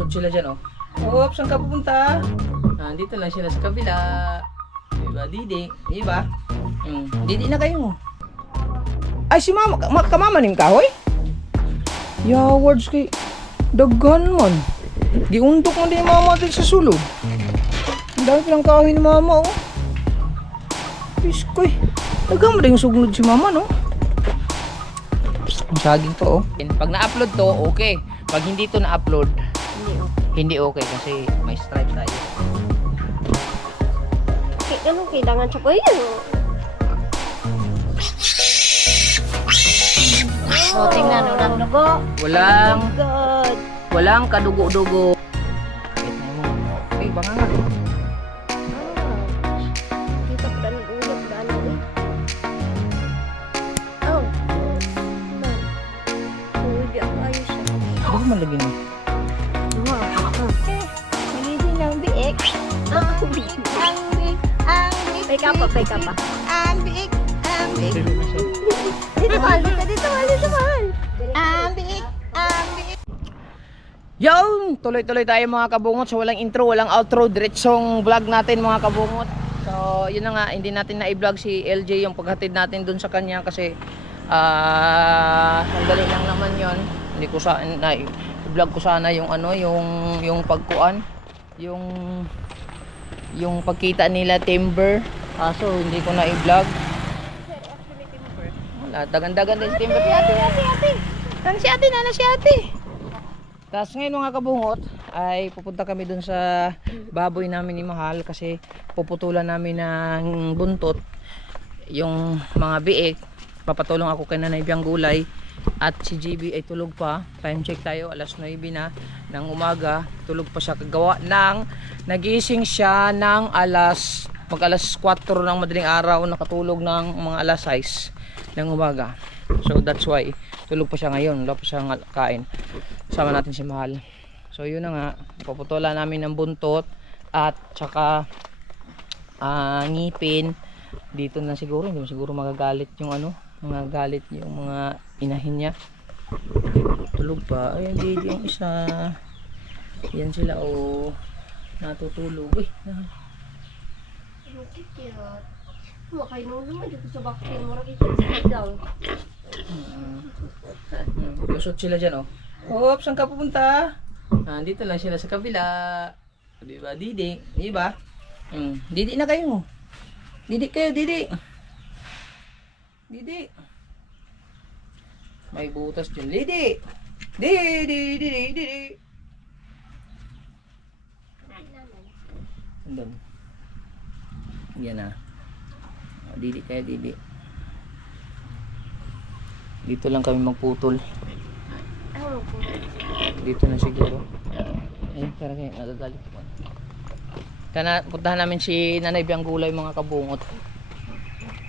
Lusot sila dyan, oh. Oh, saan ka pupunta? Dito lang sila sa kabila. Diba, Didi? Diba? Didi na kayo. Ay, si mama, kamamanim kahoy? Yawards kay daghan man. Giundok mo din mama din sa sulod. Ang dami pilang kahoy ni mama, oh. Piskoy. Daghan mo din yung sugnod si mama, no? Ang saging to, oh. Pag na-upload to, okay. Pag hindi to na-upload, hindi okay kasi may stripes tayo. Okay, ganun kailangan siya po yun. Oh, tingnan, walang dugo. Walang, Oh my God. walang kadugo-dugo. Ay, baka nga. Kita pa rin ulit, ano eh. Oh. Man. Hindi ako ayos siya. Baka malagyan mo. Nagiging ng biik. Ang biik. Ang biik. Ang biik. Peka pa. Ang biik. Ang biik. Dito mahal. Ang biik. Ang biik. Yon! Tuloy-tuloy tayo mga kabungot. So walang intro, walang outro. Diretsong vlog natin mga kabungot. So yun na nga, hindi natin na-i-vlog si LJ yung paghatid natin dun sa kanya kasi sandali lang naman yon. Hindi ko sa i-vlog ko sana yung ano, yung pagkuan, yung pagkita nila timber. Kaso hindi ko na i-vlog. Wala, dagan-dagan din si timber. Si ate. Tapos ngayon mga kabungot ay pupunta kami dun sa baboy namin ni Mahal kasi puputulan namin ng buntot yung mga biik. Papatulong ako kay Nanay Biang Gulay at si GB ay tulog pa. Time check tayo, alas 9 na ng umaga. Tulog pa siya, kagawa ng nagising siya ng alas 4 ng madaling araw, nakatulog ng mga alas 6 ng umaga. So that's why tulog pa siya ngayon, wala pa siyang kain. Sama natin si Mahal. So yun na nga, paputulan namin ng buntot at saka ngipin. Dito na siguro, hindi siguro magagalit yung ano, magagalit yung mga inahin niya. Tulog pa. Ay, hindi yung isa. Yan sila, oh, natutulog. Uy, Makay nung naman dito sa vaccine mo nakikita daw. Lusot sila dyan, oh. Oh, saan ka pupunta? Dito lang sila sa kabila. Diba, Didi? Diba? Didi na kayo. Didi kayo, Didi. Didi. May butas dyan. Didi! Didi! Andun. Yan na. Didi kayo, Didi. Dito lang kami magputol. Dito na siguro. Ayun, pero kayo nagagalit po. Puntahan namin si Nanay Biang Gulay mga kabungot.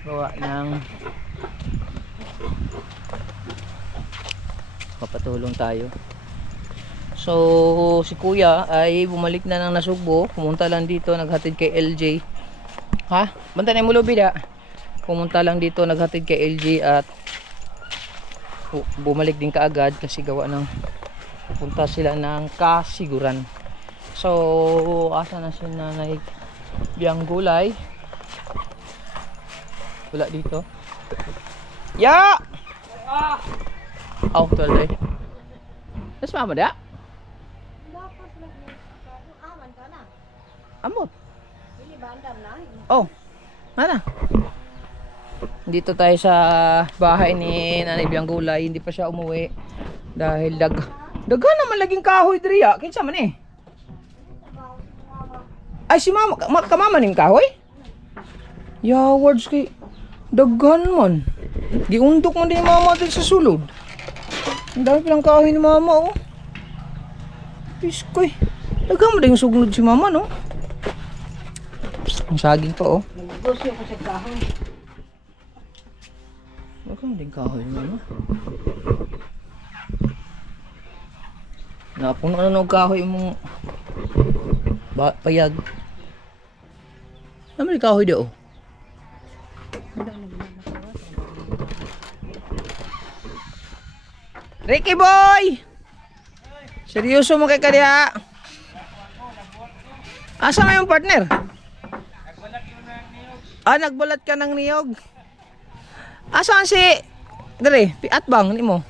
Gawa ng papatulong tayo. So si Kuya ay bumalik na ng Nasugbo. Pumunta lang dito, naghatid kay LJ. Ha? Banta na mo lubid ha? Pumunta lang dito, naghatid kay LJ at bumalik din kaagad kasi gawa ng pupunta sila ng Kasiguran. So asa na si Nanay Biang Gulay? Wala dito. Ya! Oh, tuloy. Mas mama da? Amot. Oh, mana? Dito tayo sa bahay ni Nanay Biang Gulay. Hindi pa siya umuwi dahil daghan naman laging kahoy diriya. Kinsa man eh? Ay, si mama, kamamanim kahoy? Yawards kay daghan man. Giundok mo din mama din sa sulod. Ang dami pilang kahoy ni mama, oh. Piskoy. Daghan mo din yung sugnod si mama, no? Ang saging pa, oh. Negosyo ko sa kahoy. Daghan mo din kahoy ni mama. Napong ano kahoy mong payag. Ano yung kahoy daw? Ricky boy! Seryoso mo kay kadiha. Asa nga yung partner? Nagbalat ka ng niyog. Asan si Dre, piat bang ni mo?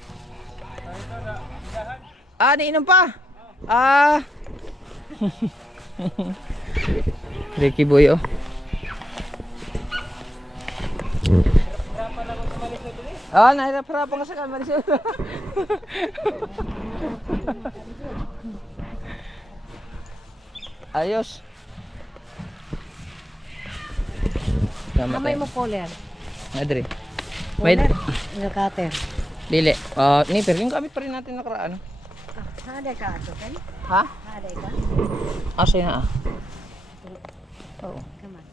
Niinom pa. Ricky boy oh. Nahirap-hirapan ka sa kamera siya. Ayos. Kamay mo collar. Adre. May Nakater. dili. Nipper yung gamit pa rin natin nakaraan. Ada ka ato kan? Ha? Ada ka? Asa na Oo. Kaman.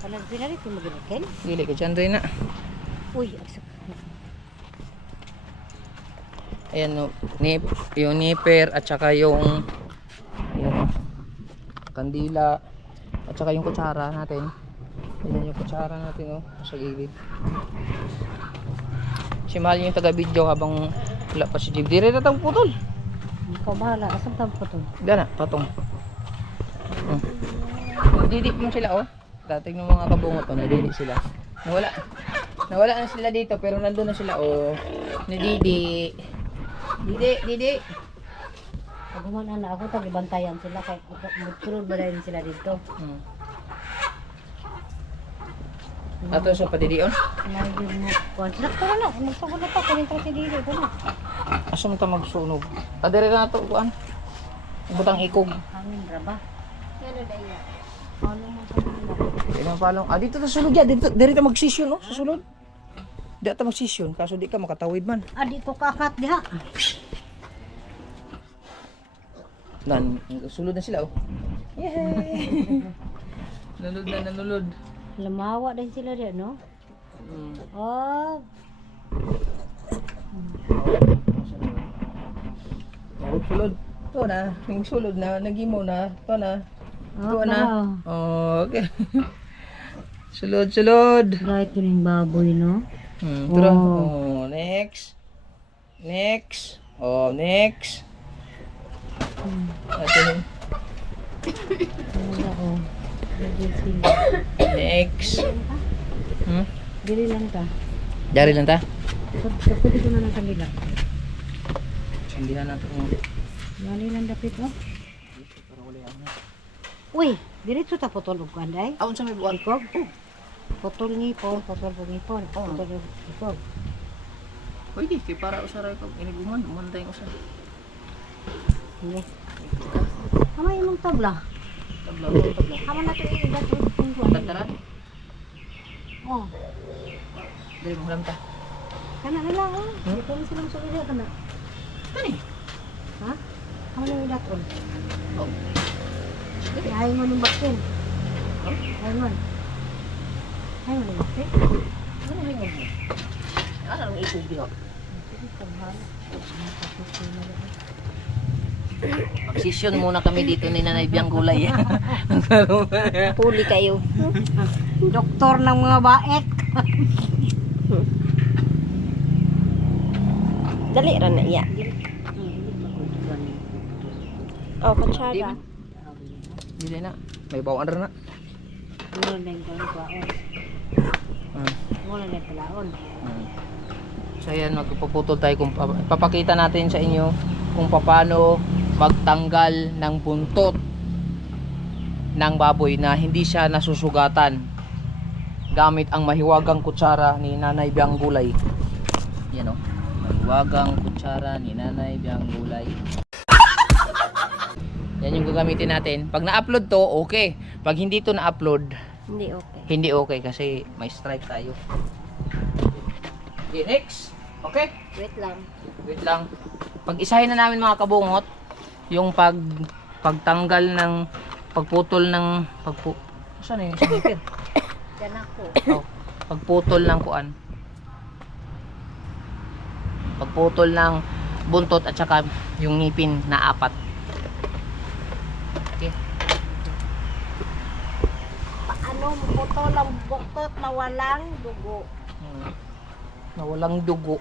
Kalau sila rin magilikin. Dili ka dyan rin na. Uy, asak. Ayan no, yung nipper at saka yung kandila at saka yung kutsara natin. Ayan yung kutsara natin oh, sa gilid. Si Mahal yung taga-video habang wala pa si Jib. Dire na tang putol. Ikaw bahala. Asam tang po to? Diyan na, patong. Didi mo sila oh. Dating ng mga kabungot oh, nadidi sila. Nawala na sila dito pero nandun na sila oh. Nadidi. Didi. Pag humana na ako, tagibantayan sila. Kahit magsurod ba rin sila dito? Ato sa padidion. Lagi mo. Sila ko na. Magsagod na pa. Kunin tayo si Didi. Ito na. Asa man ta magsunog? Dire na to kuan. Butang ikog. Hangin raba. Ano daya? Ano mo sa kanila? Ina palong. Dito ta sulod ya. Dire ta magsisyon no, sa sulod. Di ta magsisyon kaso di ka makatawid man. Dito kakat diha. Dan sulod na sila oh. Yay! Nanulod. Lamawa din sila diha, no? Oh. Sulod. To na, ning sulod na, nagimo na, to na. To na. Okay. Sulod. Right yun yung baboy, no? Tara. Next. Next. Ito yun. Wala, oh. Lagyan sila. Next. Dili lang ta. Dari lang ta. Kapuli ko na ng kanila. Sindihan natin. Dali lang dapit, oh. Uy, diretso ta potol og kanday. Aun sa may buwan. Ikog. Potol ngipon, potol ngipon, potol ikog. Pwede, kaya para usaray ko. Iniguman, umantay ko sa Hindi. Kamay mong tabla. tabla. Haman na ito iigat yung kuwan. Bantaran? Oh, Dali mo lang ta. kana na lang, oh. Dito na silang sulod kana. Kani? Ha? Haman yung idatron. Oh. Ayaw mo ng baksin. Ayaw mo. Ayaw mo ng baksin. Ano yung mo? Ano ang ikog diho? Magsisyon muna kami dito ni Nanay Biang Gulay. Puli kayo. Doktor ng mga baek. Dali ra na iya. Oh, kutsara. Dili na. May bawaan rin na. Mula na yung baon. Mula na yung palaon. So ayan, magpuputol tayo kung papakita natin sa inyo kung paano magtanggal ng buntot ng baboy na hindi siya nasusugatan gamit ang mahiwagang kutsara ni Nanay Biang Gulay. Yan o, mahiwagang kutsara ni Nanay Biang Gulay. Yan yung gagamitin natin. Pag na-upload to, okay. Pag hindi to na-upload, Hindi okay. hindi okay kasi may strike tayo. Okay, next. Okay? Wait lang. Pag-isahin na namin mga kabungot yung pagtanggal ng pagputol ng saan na yung sniper? Yan ako. Oh, pagputol ng kuan. Pagputol ng buntot at saka yung ngipin na 4. Okay. Paano putol ang buktot na walang dugo? Na walang dugo.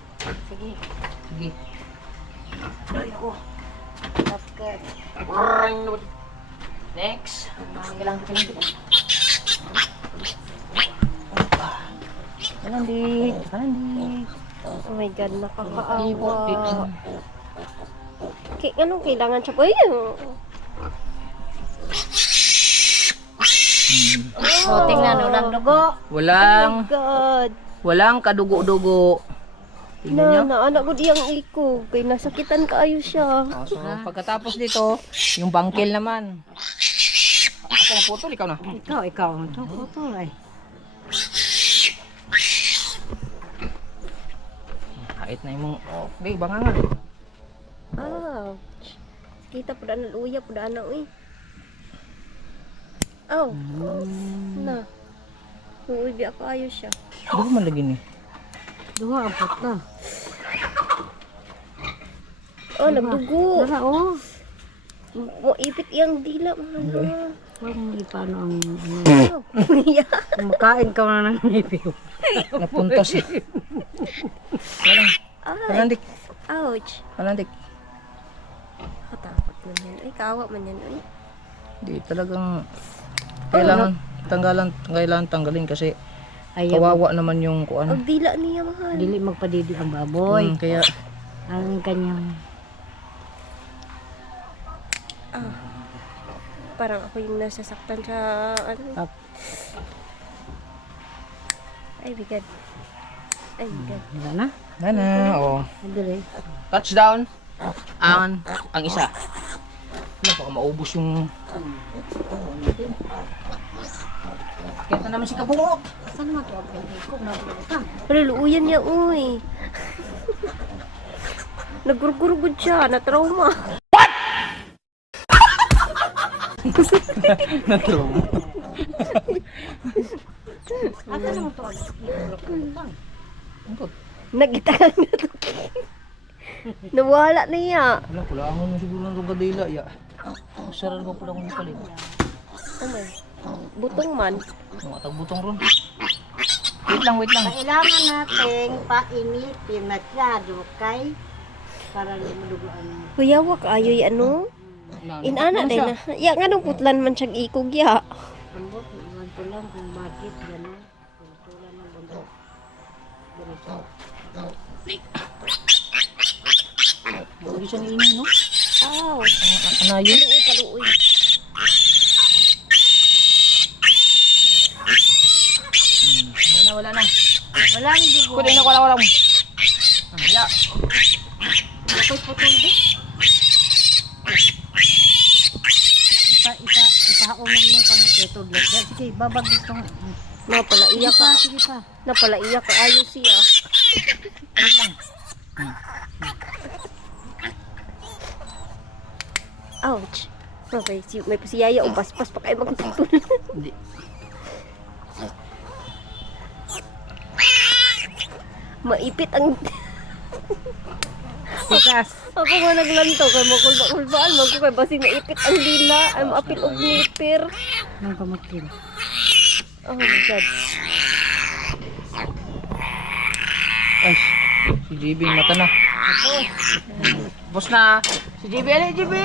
Sige. Sige. Dapat. Next. Kailangan. Kalandik. Oh my God, Ipot. nakakaawa. Anong kailangan siya? Ayun. Oh, tingnan, walang dugo. Walang, Oh my God. walang kadugo-dugo. Tingnan nyo. Anak ko diyang ikog. Kaya nasakitan kaayo siya. Oh, so, pagkatapos dito, yung bangkel naman. Ako na putol, ikaw na. Ikaw. Ito, putol ay. Kahit na yung oh, babe, banga nga. Ouch. Kita po daan luya po daan na uy. Aw. Na. Uy, di ako ayos siya. Dugo man lagi ni. Dugo ang puto. Oh, nagdugo. Tara, oh. Mo ipit iyang dila mahal. Huwag mo ipano ang... Yeah. Kumakain ka na ng ngipin. Napuntos. Walang. Kalandik. Ouch. Kalandik. Katakot man yan. Ay, kawa man yan. Ay. Di talagang kailangan tanggalin kasi Ayaw. kawawa naman yung kuan. Ang dila niya mahal. Dili magpadidi ang baboy. Kaya Ang kanyang... Parang ako yung nasasaktan sa ano. Ay, bigad. Ay, bigad. Wala na? nana, oh. Dili. Touchdown ang isa. Ano baka maubos yung Kita naman si Kabungot. Saan naman ito? Kung nakikita. Pero luuyan niya, uy. Nagurugurugod siya, na-trauma. na-trauma. Asa naman ito? Nagitagang na to. Nawala niya. Wala, kulangan mo siguro ng kadila. Ya. Saral ko pala kung kalit. Oh my. Butong man. Mga tagbutong ron. Wait lang. Kailangan natin painitin masyado kay para hindi maduguan. Huyawak ayoy ano? Inana day na. Ya nga nung putlan man siyang ikog ya. Ambot, iwan ko lang kung bakit gano'n. Pagtulan ng bundok. Hindi siya niini, no? Aw. Ano yun? Kaluoy. Wala na. Wala ni dugo. Kunin na wala. Ya. Ako'y putol din. Ipahaong mo yung kamuteto. Sige, babag dito. Napala iyak ka. Sige pa. Napala iyak ka ayos siya. Ouch. Okay, may pasiyaya o paspas pa kayo magtutol. Hindi. Maipit ang... Bukas. Ako nga naglanto kay makulba-kulbaan. Magko kay basing naipit ang dila. Ay maapil og nipir. Nang kamutin. Oh my God. Ay, si JB mata na. Boss na. Si JB, ali JB!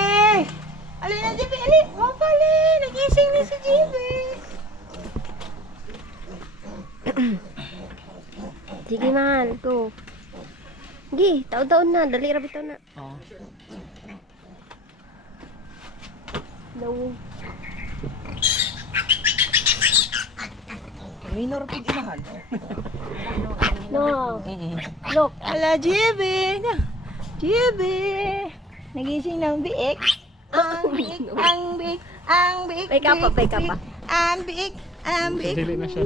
Ali na JB, ali! Mapali! Nagising na si JB! Sige man, go. Gi, taon-taon na. Dali rabi taon na. Oh. No. Minor pig inahan. No. Look. Ala JB! JB! Nagising ng biik. Ang biik, ang biik, ang biik. Pay ka pa, pay ka pa. Ang biik, ang biik. Dili na siya.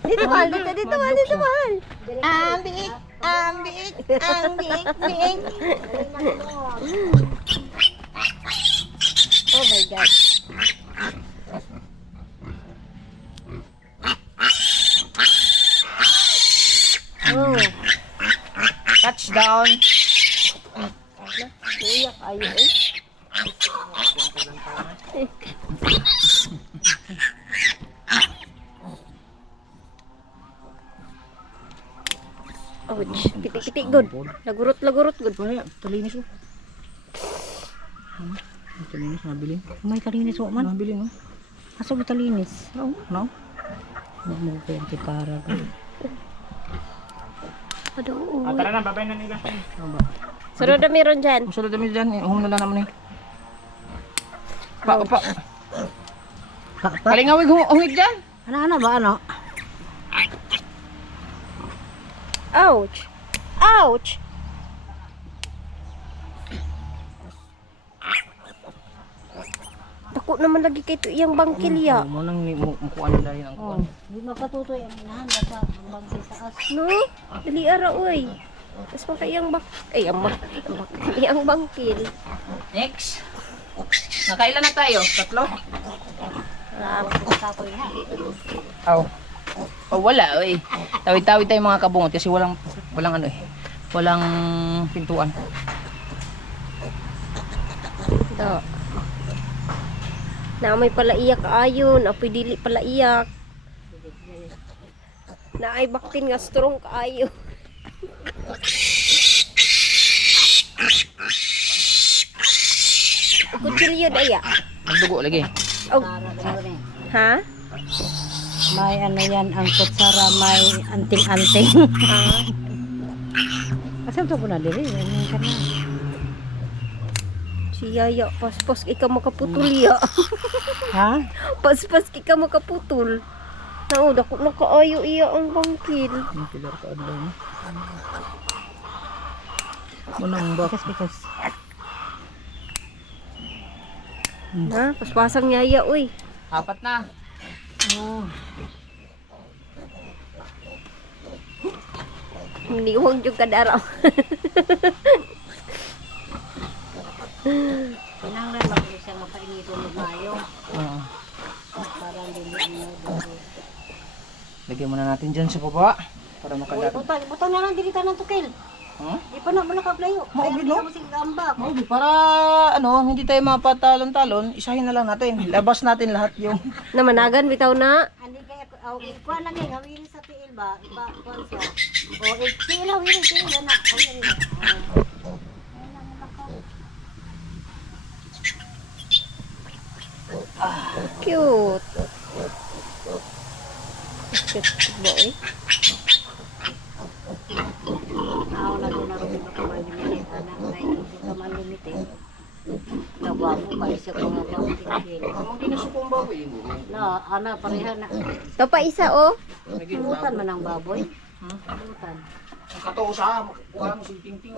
Dito mahal, dito mahal. Ang biik, ang biik, ang biik, biik. Oh my God. Oh. Touchdown. Iyak ayo eh. Ouch. Pitik-pitik good. Lagurot-lagurot good. Kaya, talinis mo. Talinis, nabili. May kalinis wa man. Nabili, no? Aso bitalinis. No? No? Mo ko yung para. Aduh. Tara na, babay na nila. Ano ba? Sunod na meron dyan. Masunod kami dyan. Uhong na lang naman eh. Pa. Kalingawig hungit dyan. Ano ba ano? Ouch! Ouch! Dako naman lagi kay ito iyang bangkil ya. Mo nang mukuha nila yun ang kuhan. Di makatutoy ang inahan dapat ang bangsi sa as. No? Dali ara oy. Tapos pa iyang iyang bangkil. Next. Nakailan na tayo? 3? Aw. Oh, wala oy. Tawid-tawid tayo mga kabungot kasi walang ano eh. Walang pintuan. Do. Na may pala iyak ayon, apoy dili pala iyak. Na ay baktin nga strong kaayo. Kutsilyo daya. Magdugo lagi. Oh. Ha? May ano yan ang kutsara, may anting-anting. Ah. Asam to ko na diri, ano ka na. Si Yaya, paspas ikaw makaputol ya. Ha? Paspas ikaw makaputol. Nao, dako na kaayo iya ang bangkil. Ang pilar ka adlaw no. Munang ba? Because Ha? Paspasang Yaya, uy. 4 na. oh, Hindi huwag yung kadaraw. kinanglan magli siya makainito ng mayo Oo. para hindi ano. Lagyan muna natin dyan sa baba para Uy, makadar. butang na lang dili tanan tukil. Huh? Di pa na mo nakablayo. Maubid, no? Mo sig gamba. Maubi, para ano, hindi tayo mapatalon-talon, isahin na lang natin. Labas natin lahat yung Namanagan, bitaw na. Andi kay ako ikuan lang eh gawin sa tiil ba? Iba kuan siya. O tiil na. Cute. Cute boy. Ako na doon na rin ka malimitin. Anak na hindi ka malimitin. Nababo ka isa ko nga ba tingil. Ang dinasukong baboy. Na, ana pareha na. Ito pa isa, oh. Butan man ang baboy. Butan. Ang katoo sa kuha mo si Tingting.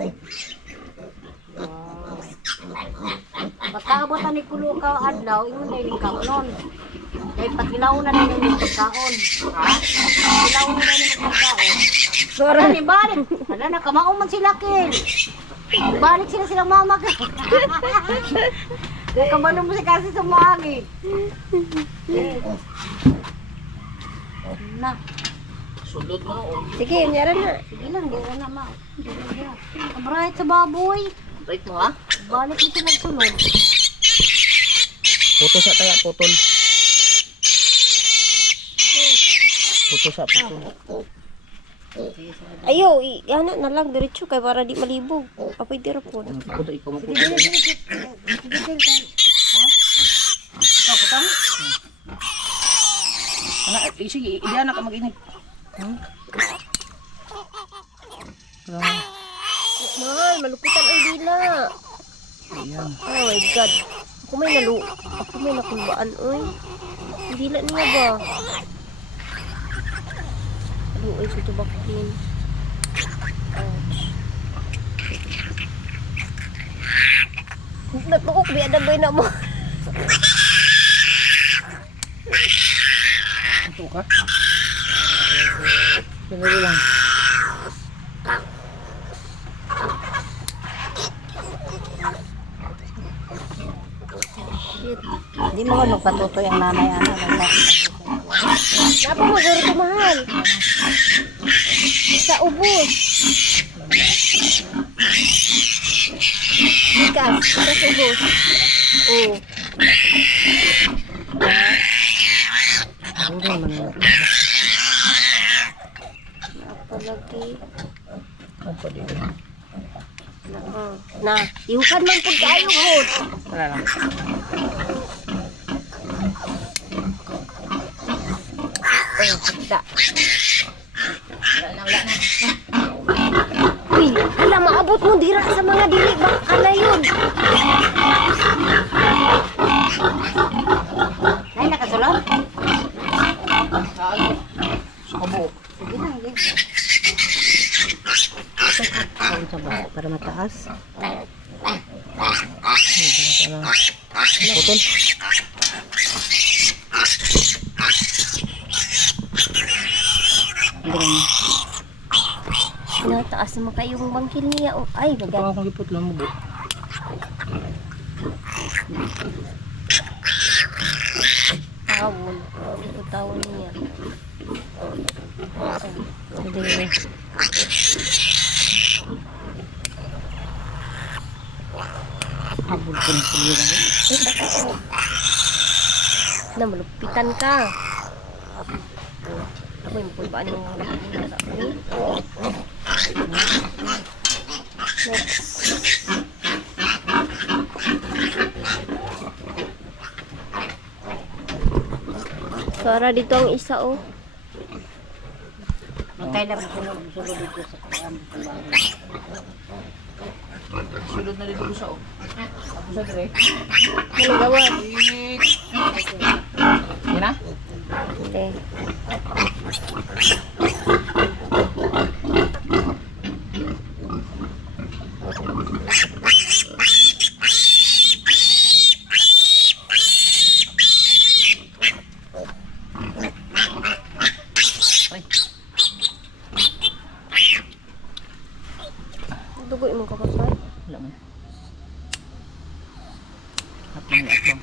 Pagkaabot ni kulo ka adlaw, ingon dai ning kaon. Dai pagilaw na din yung pagkaon. Ha? Pagilaw na din yung pagkaon. Sorry. Ani balik. Ala na kamao man sila kin. Balik sila silang mamag. Kabalo mo si kasi sumagi. Na, Sulod mo no. Sige, nyara na. sige lang, di na ma. Bright sa baboy. Right mo ha? Balik mo sila sulod. Puto sa taya, putol. Puto sa putol. Ayo, yana na lang diretso kay para di malibog. Apoy dira po. Puto, ikaw mo puto. Ikaw putang? Sige, idiyan na ka mag-inip. Mahal, malupitan ang dila. Ayan. Oh my God. Ako may nakulbaan, oy. Ang dila niya ba? Oy, sa bakin. Ouch. Natukok, biada boy na mo. Ito ka? Pinuli lang. Shit. Hindi mo ano patutoy ang nanay ano. Napa mo guro mahal. Sa ubos. Ikas, sa ubos. Oh. Puro man na. Napalagi. Ang pwede. Na, ihukan man pud kayo, Hod. Wala lang. Ay, handa. Wala na, wala na. Uy, alam, maabot mo dira sa mga dili. Baka na yun. Ay, nakasulod. Sa ano? Sa kabuok. Sige lang, sige. Ang saba, para mataas. Putol. Nataas naman kayong bangkil niya. Oh, ay, Ito maganda. akong ipot lang mo, bu. Tawon. Ito tawon niya. Hindi. Habol ko na sila. Na, malupitan ka. Ako yung pulbaan ng lahat. Next. Sara, dito ang isa, oh. Magkay na sulod dito sa kayan. Sulod na dito sa o. Tapos sa dire. Ano gawa? Yan na? Okay. Ay. Dugoy mo kapatay. Wala man. Atlang na atlang.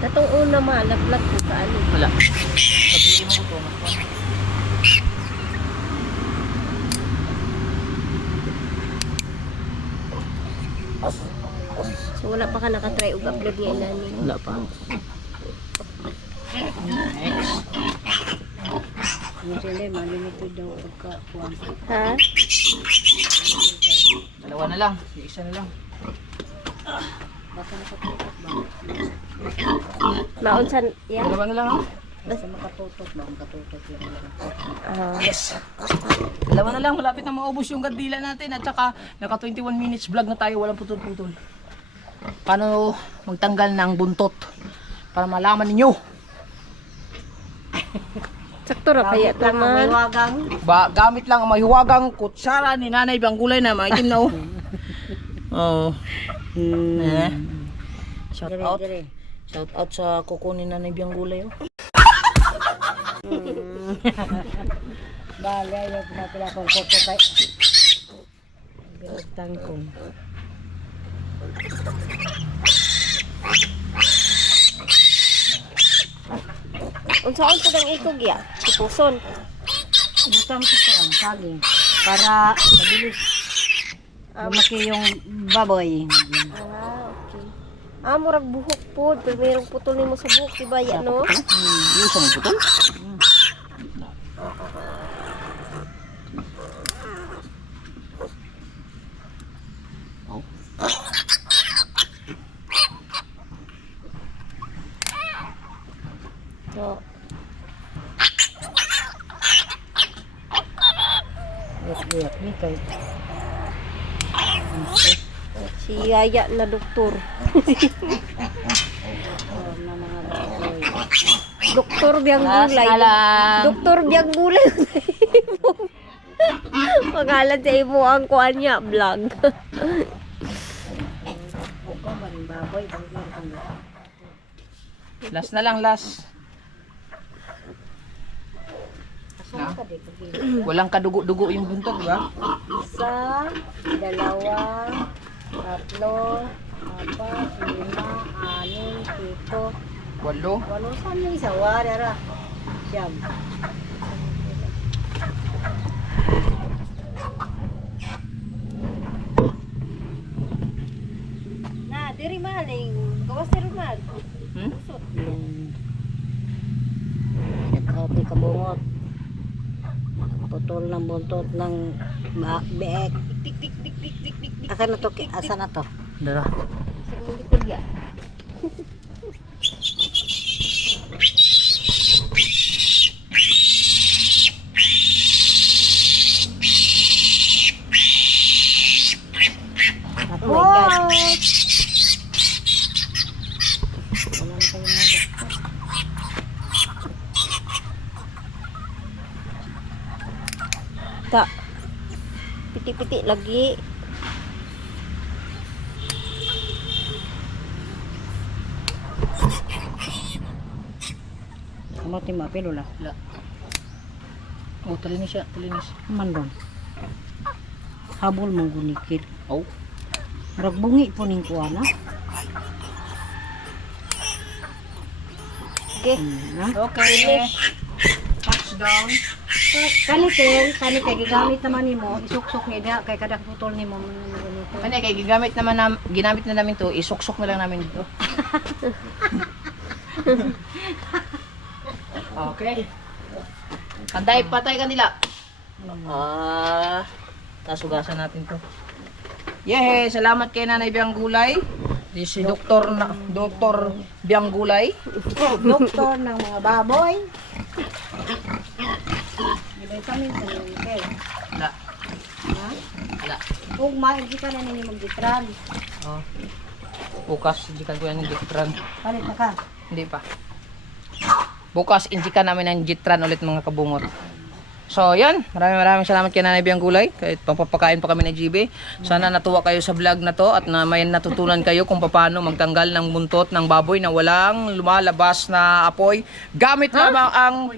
Katong una malaglag ko ka ano. Wala. Sabihin mo ko ito. So wala pa ka nakatry og upload niya inani. Wala pa. Next. Yung sila, malimit daw pagkakuan. Ha? Dalawa na lang. Isa na lang. Baka nakatutok ba? Maunsan yan? Dalawa na lang ha? Basta makatutok ba? Makatutok lang. Yes. Dalawa na lang. Malapit na maubos yung kandila natin. At saka naka 21 minutes vlog na tayo. Walang putol-putol. Paano magtanggal ng buntot? Para malaman ninyo. Sakto ra kaya Lang ang may taman. wagang. Gamit lang ang mahiwagang kutsara ni Nanay Banggulay na maitim na oh. Oh. Eh. Shout out. Dire. Shout out sa kuko ni Nanay Banggulay oh. Bale, ayaw na pala kong koto kay. Bilang kong. Unsaon pud ang ikog ya? Ipuson. Butang ko sa saging. Para mabilis. Lumaki yung baboy. Ah, okay. Ah, murag buhok pod. Pero mayroong putol nimo sa buhok, diba yan, no? Yung isang putol? Oh. So, Iyak ni kay. si Yaya na doktor. Na mga baboy. Doktor biyang Last gulay. na lang. Doktor biyang gulay. Pangalan sa imo ang kuan niya, vlog. Buka man baboy. Last na lang, last. Saan ka di pag Walang kadugo-dugo yung buntot, di ba? isa, dalawa, tatlo, apat, lima, anim, pito, Walo. walo. Saan yung isa? Warara. Siyam. Na, diri maling. Gawas diri mal. Hmm? Ito kabungot. Putol putol ng buntot ng biik. Asa na to? Asa na to? Dara. Sa likod ya. Oh my God. Ta. Piti-piti lagi. Kamu timba pilo lah. La. Oh, talinis siya, talinis. Mandon. Habol mong gunikil. Oh. Ragbungi po ning kuana. Okay. Okay. Touchdown. Kani kay gigamit naman nimo, isuksok ni da kay kada putol nimo ganito. Ano kay ginamit na namin to, isuksok na lang namin dito. Okay. Kanday, patay kanila. Tasugasan natin to. Yehey, salamat kay Nanay Biang Gulay. Di si Doktor Biang Gulay. Doktor ng mga baboy. Gibay kami sa nikel. La. Ha? La. Ug maigi ka na nini magditran. Oh. Bukas, indikan ko yan ng Jitran. Palit na ka. Hindi pa. Bukas, indikan namin ng Jitran ulit mga kabungot. So, yan. Maraming salamat kay Nanay Biang Gulay. Kahit pampapakain pa kami ng GB. Sana natuwa kayo sa vlog na to at na may natutunan kayo kung paano magtanggal ng buntot ng baboy na walang lumalabas na apoy. Gamit lamang ang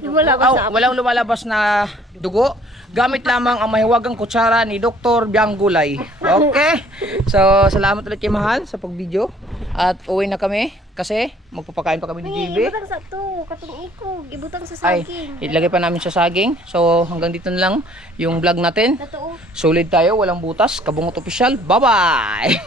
walang lumalabas na dugo. Gamit lamang ang mahiwagang kutsara ni Dr. Biang Gulay. Okay? So, salamat ulit kay Mahal sa pag-video. At uwi na kami kasi magpapakain pa kami ni GB. Ibutang sa to, katong ikog, ibutang sa Ay, saging. ilagay pa namin sa saging. So, hanggang dito na lang yung vlog natin. Totoo. Solid tayo, walang butas. Kabungot Official. Bye-bye!